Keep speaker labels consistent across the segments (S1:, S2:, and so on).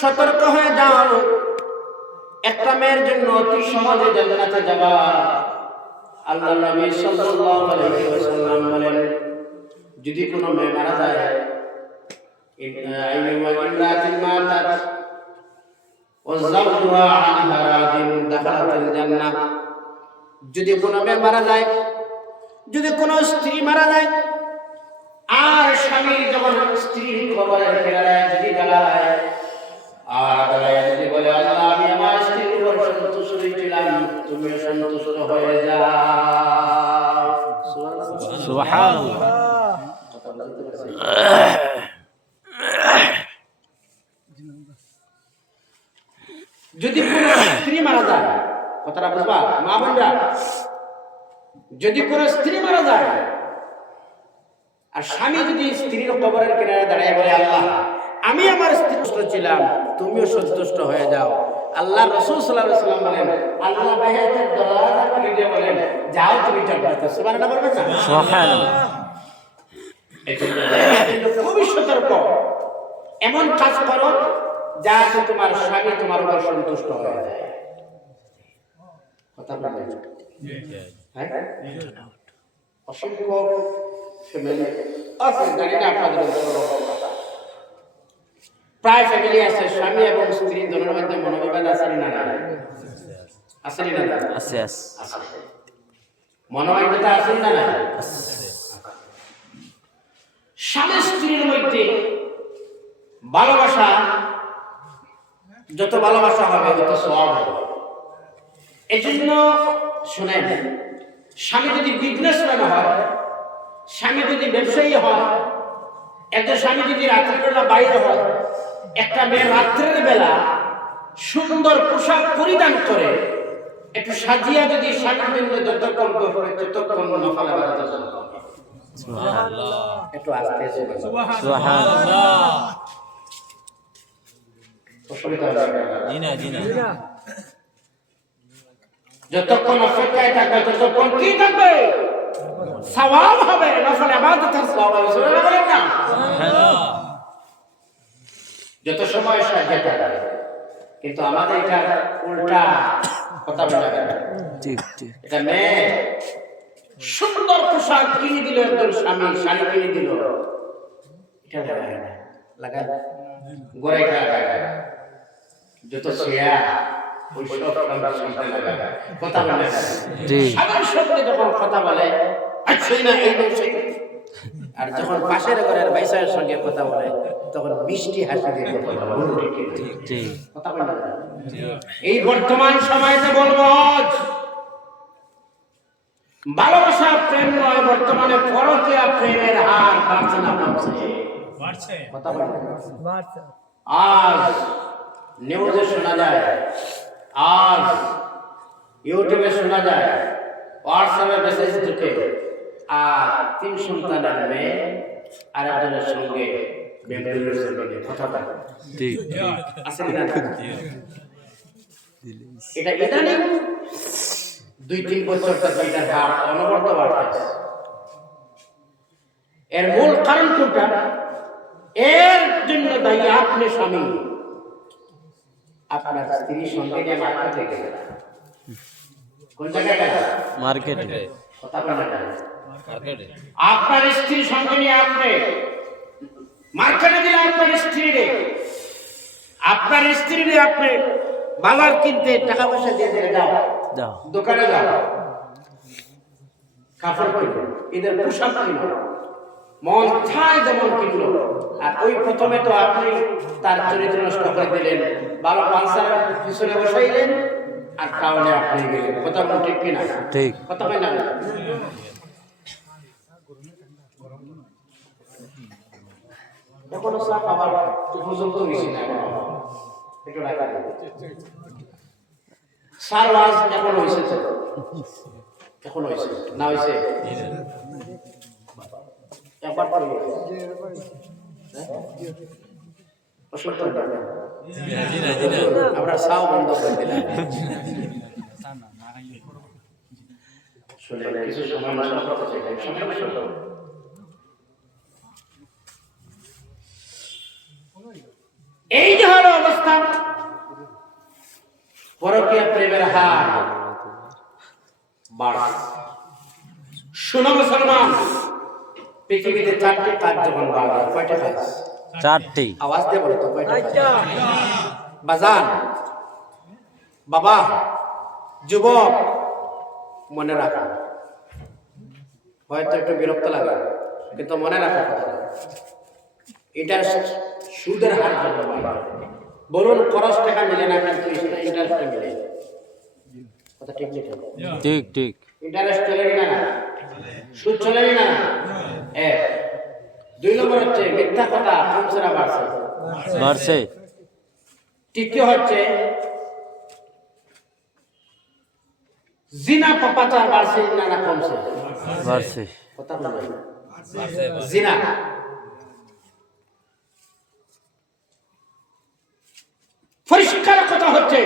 S1: সতর্ক হয়ে যাও একটা মেয়ের জন্য অতি সহজে জান্নাতে যাবা। আল্লাহ নবী সাল্লাল্লাহু আলাইহি ওয়াসাল্লাম বলেন, যদি কোনো মেয়ে মারা যায় আইয়ুমা ইমরাতিন মাতাত ওয়াজাওজুহা আনহা রাদিন দাখালাতুল জান্নাহ। যদি কোনো মেয়ে মারা যায়, যদি কোনো স্ত্রী মারা যায় আর স্বামী যখন স্ত্রীর খবরের ফেরায়, যদি গালায় আর গালায় যদি বলে, আল্লাহ, আমি আমার স্ত্রীর উপর সন্তুষ্ট ছিলাম তুমিও সন্তুষ্ট হয়ে যাও। যদি কোনো স্ত্রী মারা যায়, কথাটা বুঝবা? মা বোনরা, যদি কোনো স্ত্রী মারা যায় আর স্বামী যদি স্ত্রীর কবরের কিনারে দাঁড়িয়ে বলে, আল্লাহ, আমি আমার সুস্থ ছিলাম, তুমিও সন্তুষ্ট হয়ে যাও। আল্লাহ রসুল সাল্লাহ সাল্লাম বলেন, আল্লাহ বলেন, যাও তুমি জান্নাতে। সুবহানাল্লাহ খুবই সতর্ক। এমন কাজ করো যাতে তোমার স্বামী তোমার উপর সন্তুষ্ট হয়ে যায়। কথা হ্যাঁ? অসংখ্য ফ্যামিলি আছে জানি না আপনাদের প্রায় ফ্যামিলি আছে স্বামী এবং স্ত্রী দলের মধ্যে মনোবিবাদ আছে না না আছে না
S2: আছে আছে।
S1: আছে আছে না না স্বামী স্ত্রীর মধ্যে ভালোবাসা যত ভালোবাসা হবে তত সব হবে। এই জন্য শুনেন স্বামী যদি বিজনেসম্যান হয় স্বামী যদি ব্যবসায়ী হয় একজন স্বামী যদি রাত্রিবেলা বাইরে হয় একটা মেয়ে রাত্রের বেলা সুন্দর পোশাক পরিধান করে একটু সাজিয়া যদি স্বামীর জন্য যতক্ষণ করে ততক্ষণ নফল একটু আস্তে যতক্ষণ অপেক্ষায় থাকবে ততক্ষণ কি থাকবে? সওয়াব হবে নফল ইবাদতের সওয়াব হবে সুবহানাল্লাহ। বলেন না যত সময় সাহায্য থাকবে কিন্তু আমাদের এটা উল্টা কথা বলা
S2: ঠিক ঠিক
S1: এটা মেয়ে সুন্দর পোশাক কিনে দিল একজন স্বামী শাড়ি কিনে দিল। এটা লাগায় না। লাগায় গোড়া এটা লাগায় না। যত শেয়া ওই সব কথা বলে না।
S2: জি।
S1: যখন কথা বলে আচ্ছা না এই না, সেই আর যখন পাশের ঘরের বাইসায়ের সঙ্গে কথা বলে তখন মিষ্টি হাসি দিয়ে কথা বলে। এই বর্তমান সময়তে বলব আজ ভালোবাসা প্রেম নয় বর্তমানে পরকীয়া প্রেমের হার বাড়ছে না বাড়ছে। কথা বলে। আজ নিউজে শোনা যায় আজ ইউটিউবে শোনা যায় হোয়াটসঅ্যাপে মেসেজ ঢুকে আর তিন সন্তানের মেয়ে আর একজনের সঙ্গে এটা ইদানিং দুই তিন বছর এটার হার অনবরত বাড়তেছে। এর মূল কারণ কোনটা? এর জন্য দায়ী আপনি স্বামী। আপনার স্ত্রীর সঙ্গে নিয়ে মার্কেটে গেলেন। কোন জায়গায়
S2: মার্কেটে।
S1: কথা। আপনার স্ত্রীর সঙ্গে নিয়ে আপনি মার্কেটে দিলে আপনার স্ত্রী রে আপনার স্ত্রী রে আপনি বাজার কিনতে টাকা পয়সা দিয়ে দিয়ে যাও দোকানে যাও কাপড় কিনো এদের পোশাক কিনো মন চায় যেমন কিনলো। আর ওই প্রথমে তো আপনি তার চরিত্র নষ্ট করে দিলেন। ভালো পালসার পিছনে বসাইলেন। আর টাউনে আপনি গেলেন। কথা ঠিক কিনা?
S2: ঠিক।
S1: কথা হয় না। এখনও সাপ আবার পর্যন্ত গেছি না একটু টাকা সার ওয়াজ এখন হয়েছে এখন হয়েছে? না হয়েছে? একবার পরে না। আমরা সাও বন্ধ করে দিলাম। কিছু নষ্ট করতে চাই সময় নষ্ট করো। প্রেমের হার। শোনো মুসলমান পৃথিবীতে চারটে যখন বাড়বে কয়টা কাজ
S2: চারটি।
S1: আওয়াজ দিয়ে বলো তো কয়টা? বাজান বাবা যুবক মনে রাখা। হয়তো একটু বিরক্ত লাগে কিন্তু মনে রাখা কথা ইন্টারেস্ট সুদের হার জন্য। বলুন খরচ টাকা মিলে না কিন্তু ইন্টারেস্টটা মিলে। কথা ঠিক ঠিক
S2: ঠিক ঠিক।
S1: ইন্টারেস্ট চলে না? সুদ চলে না? এক। দুই নম্বর হচ্ছে মিথ্যা কথা কমছে না বাড়ছে।
S2: বাড়ছে।
S1: তৃতীয় হচ্ছে জিনা পাপাচার বাড়ছে না না কমছে?
S2: বাড়ছে।
S1: কথা বলবেন জিনা পরিষ্কার কথা হচ্ছে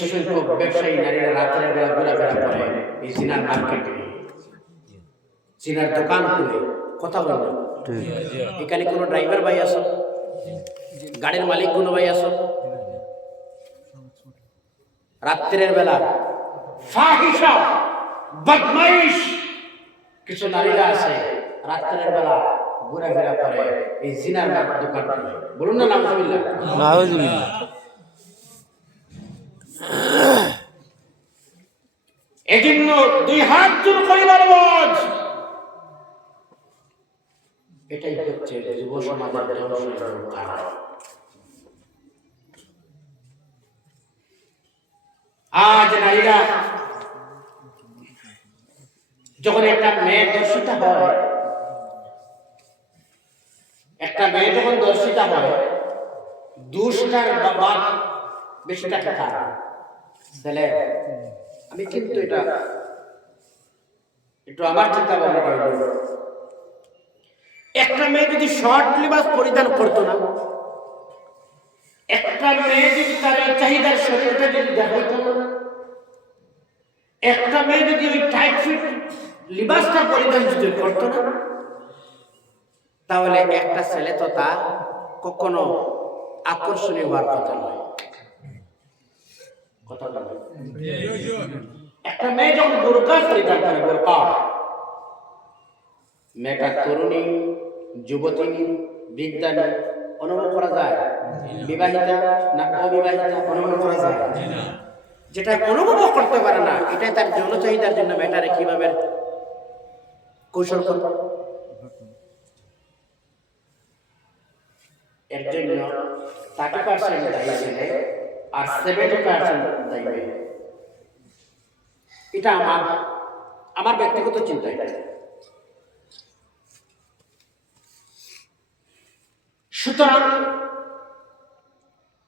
S1: সংখ্যক ব্যবসায়ী নারীরা রাতের বেলা ঘোরাফেরা করে এই জিনার মার্কেটে জিনার দোকান খুলে কথা বলবেন এখানে কোনো ড্রাইভার ভাই আসো গাড়ির মালিক কোনো ভাই আসো রাত্রের বেলা ফাহিসা বদমাইশ কিছু নারীরা আছে, রাত্রের বেলা ঘুরে ফেরা করে এই জিনার দোকান। বলুন না নামজুবিল্লাহ
S2: নাউজুবিল্লাহ।
S1: এজন্য দুই হাত জোর করিবার বোঝ এটাই হচ্ছে যুব সমাজের ধ্বংসের কারণ আজ নারীরা যখন একটা মেয়ে দর্শিতা হয় একটা মেয়ে যখন দর্শিতা হয় দুষ্টার বাবা বেশি টাকা ছেলে আমি কিন্তু এটা একটু আমার চিন্তা ভাবনা করে বলব। একটা মেয়ে যদি শর্ট লিবাস পরিধান করতো না, একটা মেয়ে যদি তার চাহিদার শরীরটা যদি দেখাইতো না, একটা মেয়ে যদি ওই টাইট ফিট লিবাসটা পরিধান যদি করতো না, তাহলে একটা ছেলে তো তা কখনো আকর্ষণীয় হওয়ার কথা নয় একটা মেয়ে যখন বোরকা পরিধান করে বোরকা। মেয়েটা তরুণী, যুবতী বৃদ্ধানী অনুভব করা যায়। বিবাহিতা না অবিবাহিতা অনুভব করা যায়। যেটা অনুভব করতে পারে না, এটাই তার যৌন চাহিদার জন্য মেয়েটারে কীভাবে কৌশল করবে? এর জন্য থার্টি পার্সেন্ট দায়ী আর সেভেন্টি পার্সেন্ট এটা আমার আমার ব্যক্তিগত চিন্তা এটা সুতরাং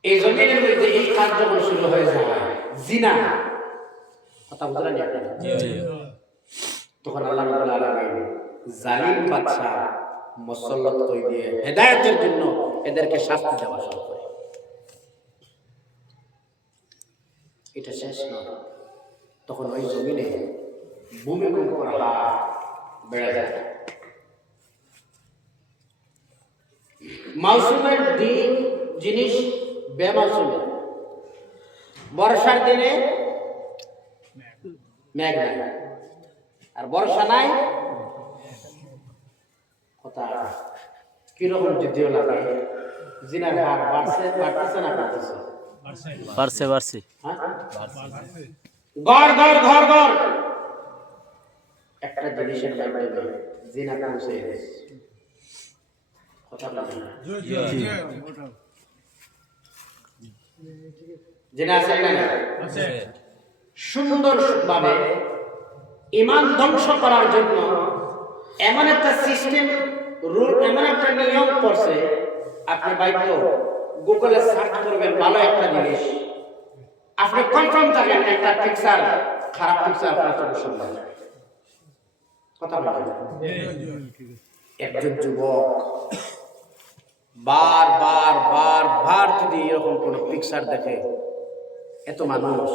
S1: এই জমিনের মধ্যে এই কাজ যখন শুরু হয়ে যায়। জিনা। কথা বুঝলেন তখন আল্লাহ রাব্বুল আলামিন জালিম বাদশা মুসল্লত কই দিয়ে হেদায়েতের জন্য এদেরকে শাস্তি দেওয়া শুরু করে। এটা শেষ নয় তখন ওই জমিনে ভূমিকম্পর হার বেড়ে যায়। মৌসুমের দিন জিনিস বেমৌসুমে বর্ষার দিনে মেঘ নাই। আর বর্ষা নাই? কথা কীরকম যদিও লাগে জিনার হার বাড়ছে, বাড়তেছে না, বাড়তেছে।
S2: বাড়ছে বাড়ছে?
S1: ঘর ঘর ঘর ঘর একটা জিনিসের মাধ্যমে জিনা পৌঁছে গেছে না। জিনা আছে না না? সুন্দর ভাবে ইমান ধ্বংস করার জন্য এমন একটা সিস্টেম রুল এমন একটা নিয়ম করছে আপনি বাইক গুগলে সার্চ করবেন, ভালো একটা জিনিস। আপনি কনফার্ম থাকেন একটা পিকচার খারাপ পিকচার আপনার চোখের কথা বলেন। একজন যুবক বার বার বার বার যদি এরকম কোন পিকচার দেখে, এত মানুষ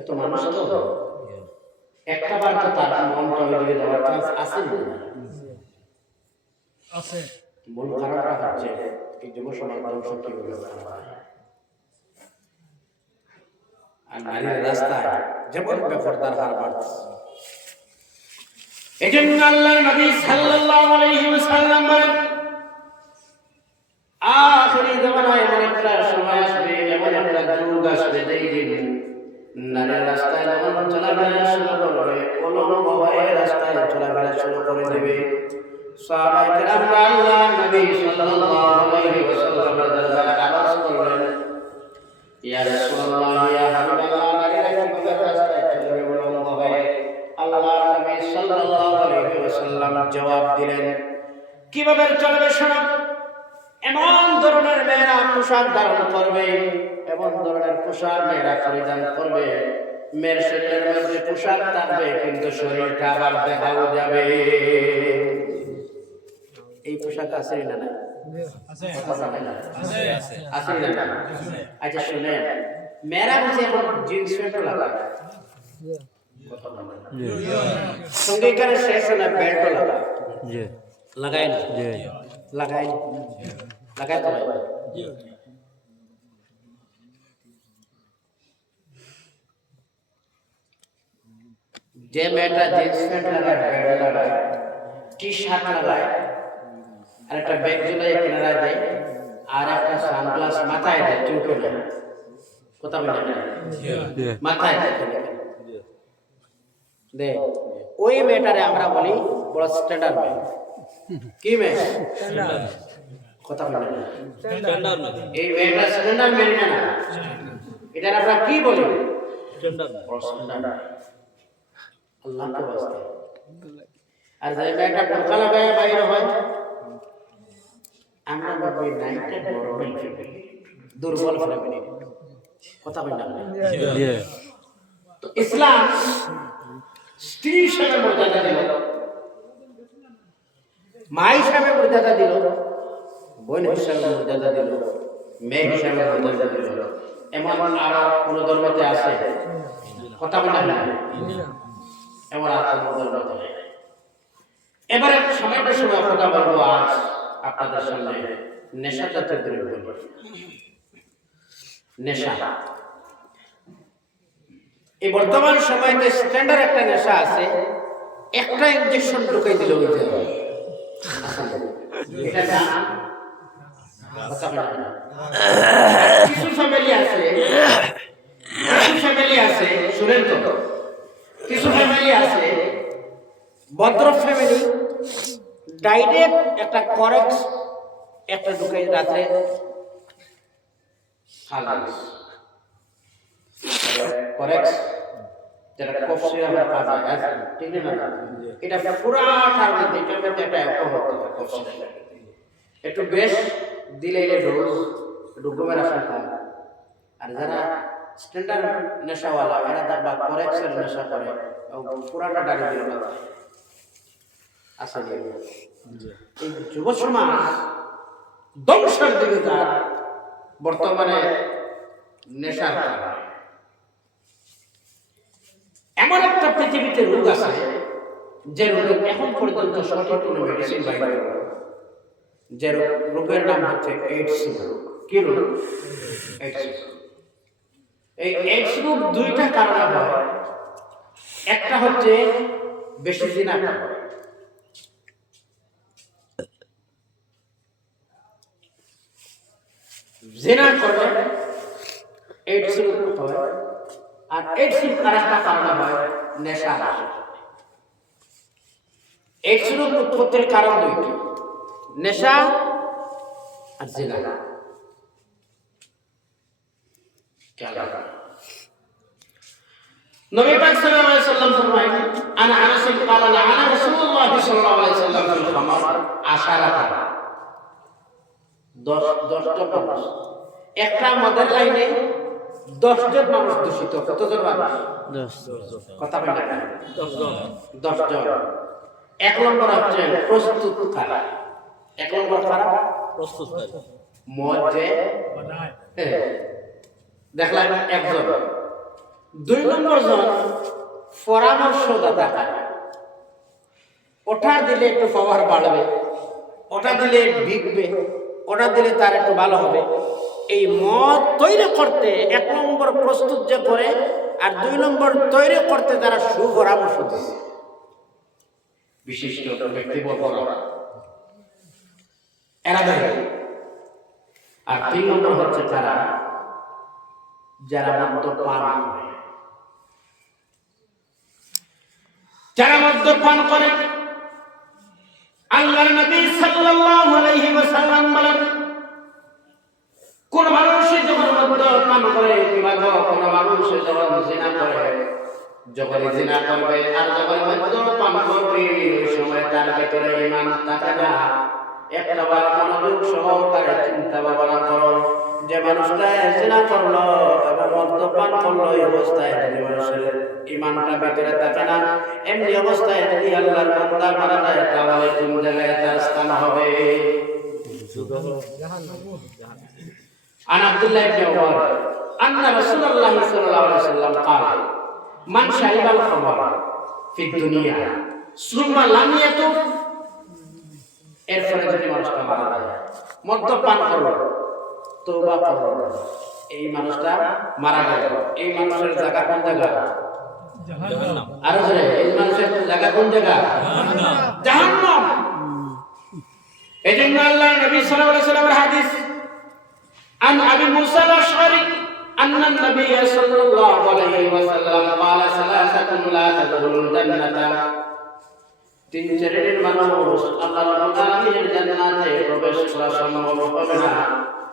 S1: এত মানুষ তো? একটা বার তো তার মনটা ওইদিকে যাওয়ার চান্স আছে
S3: আছে।
S1: মন খারাপটা হচ্ছে। এই যুব সমাজ মানুষ কীভাবে আর নারীর রাস্তায় যেমন বেফরদার হার বাড়ছে। এই জন্য আল্লাহ নবী সাল্লাল্লাহু আলাইহি ওয়াসাল্লাম বলেন আখরি জামানায় এমন একটা সময় আসবে এমন একটা যুগ আসবে যেই দিন নারীর রাস্তায় যখন চলাফেরা শুরু করবে অলঙ্গ হয়ে রাস্তায় চলাফেরা শুরু করে দেবে। জবাব দিলেন কীভাবে চলবে শোনো এমন ধরনের মেয়েরা পোশাক ধারণ করবে এমন ধরনের পোশাক মেয়েরা পরিধান করবে। মেয়ের শরীরের মধ্যে পোশাক থাকবে, কিন্তু শরীরটা আবার দেখাও যাবে। পোশাক আছে না না? আছে না। না? আচ্ছা শুনেন। মেয়েরা বুঝে এখন জিন্স প্যান্ট লাগায়
S2: জি।
S1: সঙ্গে এখানে শেষ হলে বেল্টও লাগায়
S2: জি।
S1: লাগায় না?
S2: জি।
S1: লাগাই লাগাই তো ভাই। যে মেয়েটা জিন্স প্যান্ট লাগায় প্যান্ট লাগায় টি শার্ট লাগায় আর একটা ব্যাগ ঝুলাই কিনারা দেয় আর একটা সানগ্লাস মাথায় দেয় চুলকে দেয়। কথা বলে মাথায় দে ওই মেয়েটারে আমরা বলি বড় স্ট্যান্ডার্ড মেয়ে। কি মেয়ে? কথা বলে এই মেয়েটা স্ট্যান্ডার্ড মেয়ে না? এটা আমরা কি বলি? বড় স্ট্যান্ডার্ড আল্লাহ আর যে মেয়েটা লাগায় বাইরে হয় ইসলাম স্ত্রী হিসাবে মর্যাদা দিল, মা হিসাবে মর্যাদা দিল, বোন হিসাবে মর্যাদা দিল, মেয়ে হিসাবে মর্যাদা দিল। এমন আরও কোন ধর্মতে আছে? কথা বলে না। এমন আর কোন ধর্মতে এবারে সময়টা সময় কথা বলব আজ। আপনাদের সামনে নেশা জাতীয় দ্রব্য নেশা। এই বর্তমান সময়তে স্ট্যান্ডার্ড একটা নেশা আছে, একটা ইনজেকশন ঢুকাই দিলে ওই না। কিছু ফ্যামিলি আছে, কিছু ফ্যামিলি আছে, শুনেন তো। কিছু ফ্যামিলি আছে, ভদ্র ফ্যামিলি ডাইরেক্ট একটা করেক্ট একটা ঢুকাই মধ্যে এটার মধ্যে একটা একটু বেশ দিলে ডোজ একটু আর যারা স্ট্যান্ডার্ড নেশাওয়ালা বা করেক্সের নেশা করে পুরাটা না। আসা যায় এই যুব সমাজ ধ্বংসের দিকে যার বর্তমানে নেশার এমন একটা পৃথিবীতে রোগ আছে, যে রোগের এখন পর্যন্ত সঠিক কোনো মেডিসিন বাইরে যে রোগ- রোগের নাম হচ্ছে এইডস রোগ। কি রোগ? এইডস রোগ। এই এইডস রোগ দুইটা কারণে হয়। একটা হচ্ছে বেশি জিনা করা জিনা করলে এইডস রোগ হয় আর এইডস রোগ আরেকটা কারণে হয় নেশা এইডস রোগ উৎপত্তির কারণ দুইটি নেশা আর জিনা খেয়াল রাখবেন। নবী পাক সাল্লাল্লাহু আলাইহি সাল্লাম ফরমায় আনা আনাস قال لعن رسول الله صلى الله عليه وسلم في الخمر আশারাতা দশ দশটা মানুষ। একটা মদের লাইনে দশজন মানুষ দূষিত কতজন মানুষ?
S2: দশ।
S1: কথা বলে দশজন। এক নম্বর হচ্ছে প্রস্তুত খারাপ এক নম্বর খারাপ মদ যে হ্যাঁ, দেখলাম একজন। দুই নম্বর জন পরামর্শদাতা খারাপ ওটা দিলে একটু পাওয়ার বাড়বে ওটা দিলে বিকবে ওটা দিলে তার একটু ভালো হবে। এই মদ তৈরি করতে এক নম্বর প্রস্তুত যে করে, আর দুই নম্বর তৈরি করতে তারা সুপরামর্শ দিচ্ছে বিশিষ্ট আর তিন নম্বর হচ্ছে তারা, যারা মদ্যপান করে। যারা মদ্যপান করে আল্লাহর নবী সাল্লাল্লাহু আলাইহি ওয়াসাল্লাম বলেন, কোন মানুষ যখন মদ্যপান করে কিংবা কোন মানুষ যখন জিনা করে যখন জিনা করবে আর যখন মদ্যপান করবে সময় তার ভিতরে ঈমান থাকে না একটা মনোযোগ সহকারে চিন্তা ভাবনা করো। যে মানুষটা জিনা করলো এবং মদ্যপান করলো এই অবস্থায় যদি মানুষের ইমানটা ভেতরে থাকে না এমনি অবস্থায় যদি আল্লাহর বান্দা মারা যায় তাহলে কোন জায়গায় তার স্থান হবে عن عبد الله بن عمر أن رسول الله صلى الله عليه وسلم قال من شرب الخمر في الدنيا ثم لم يتب এরপরে যদি মানুষটা মারা যায় মদ্যপান করলো তৌবা করলো এই মানুষটা মারা গেল এই মানুষের জায়গা কোন জায়গা আরো জোরে এই মানুষের জায়গা কোন জায়গা জাহান্নাম এই জন্য আল্লাহ নবী সাল্লাল্লাহু আলাইহি ওয়াসাল্লামের হাদিস عن ابي موسى الاشعري ان النبي صلى الله عليه وسلم قال ثلاثه لا تدخل الجنه তিন শ্রেণীর মানুষ আল্লাহ রাব্বুল আলামিনের জান্নাতে প্রবেশ করা সম্ভব হবে না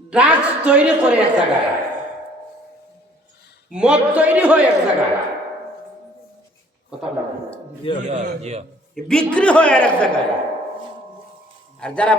S1: ড্রাগস তৈরি করে এক জায়গায় মদ তৈরি হয় এক জায়গায় কথা বিক্রি হয় আর এক জায়গায় আর যারা